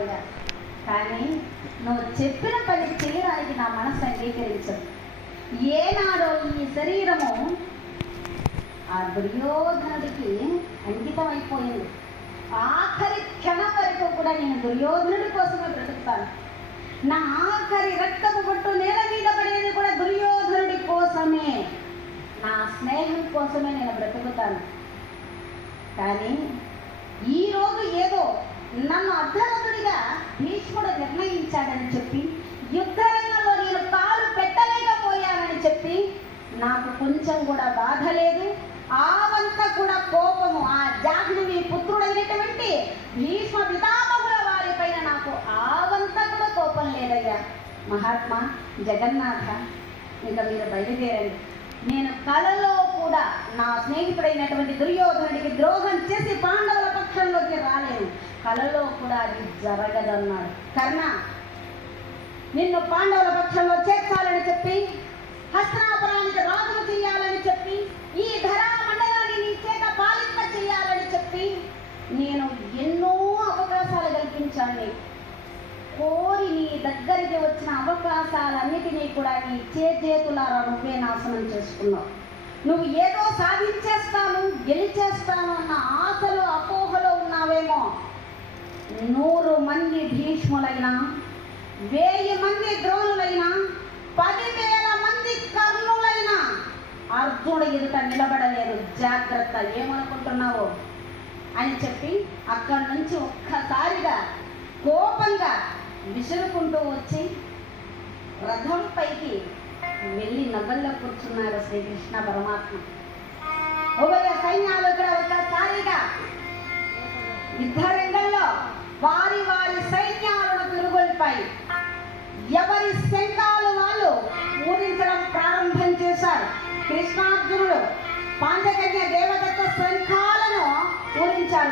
ఉన్నావయ్యా, కానీ నువ్వు చెప్పిన పని చేయడానికి నా మనసు అంగీకరించదు. ఏనాడో ఈ శరీరము ఆ దుర్యోధనుడికి అంకితం అయిపోయింది. ఆఖరి క్షణం వరకు కూడా నేను దుర్యోధనుడి కోసమే బ్రతుకుతాను. నా ఆఖరి రక్తపు బొట్టు నేల మీద పడేది కూడా దుర్యోధనుడి కోసమే, నా స్నేహం కోసమే నేను బ్రతుకుతాను. కానీ ఈరోజు ఏదో నన్ను అర్ధరథుడిగా భీష్ముడు నిర్ణయించాడని చెప్పి, యుద్ధరంగంలో నేను కాలు పెట్టలేకపోయానని చెప్పి నాకు కొంచెం కూడా బాధ లేదు. ఆవంతా కూడా కోపము ఆ జాహ్నవి పుత్రుడైనటువంటి భీష్మ పితామహుల వారిపైన నాకు ఆవంతా కూడా కోపం లేదయ్యా. మహాత్మా జగన్నాథ, ఇంకా మీరు బయలుదేరండి. నేను కలలో కూడా నా స్నేహితుడైనటువంటి దుర్యోధనుడికి ద్రోహం చేసి పాండవుల పక్షంలోకి రాలేను. కలలో కూడా అది జరగదన్నాడు. కర్ణ, నిన్ను పాండవుల పక్షంలో చేర్చాలని చెప్పి, హస్తినాపురానికి రాజును చేయాలని చెప్పి, ఈ ధరా మండలాన్ని నీ చేత పాలింప చేయాలని చెప్పి నేను ఎన్నో అవకాశాలు కల్పించాను. కోరి నీ దగ్గరికి వచ్చిన అవకాశాలన్నిటినీ కూడా నీ చేతులారా నువ్వే నాశనం చేసుకున్నావు. నువ్వు ఏదో సాధించేస్తాను, గెలిచేస్తాను అన్న ఆశలో అపోహలో ఉన్నావేమో. 100 మంది భీష్ములైనా, 1000 మంది ద్రోణులైనా, 10,000 మంది కర్ణులైనా అర్జునుడు ఎదుట నిలబడలేదు. జాగ్రత్త, ఏమనుకుంటున్నావు అని చెప్పి అక్కడి నుంచి ఒక్కసారిగా కోపంగా విసురుకుంటూ వచ్చి రథం పైకి వెళ్ళి నగల్లో కూర్చున్నారు శ్రీకృష్ణ పరమాత్మ. ఉభయ సైన్యాలు కూడా ఒక్కసారిగా యుద్ధరంగంలో వారి వారి సైన్యాలను తిరుగుల్పాయి. ఎవరి శంఖాలు వాళ్ళు ఊరించడం ప్రారంభం చేశారు. కృష్ణార్జునుడు పాంచజన్య దేవదత్త శంఖాలను ఊరించారు.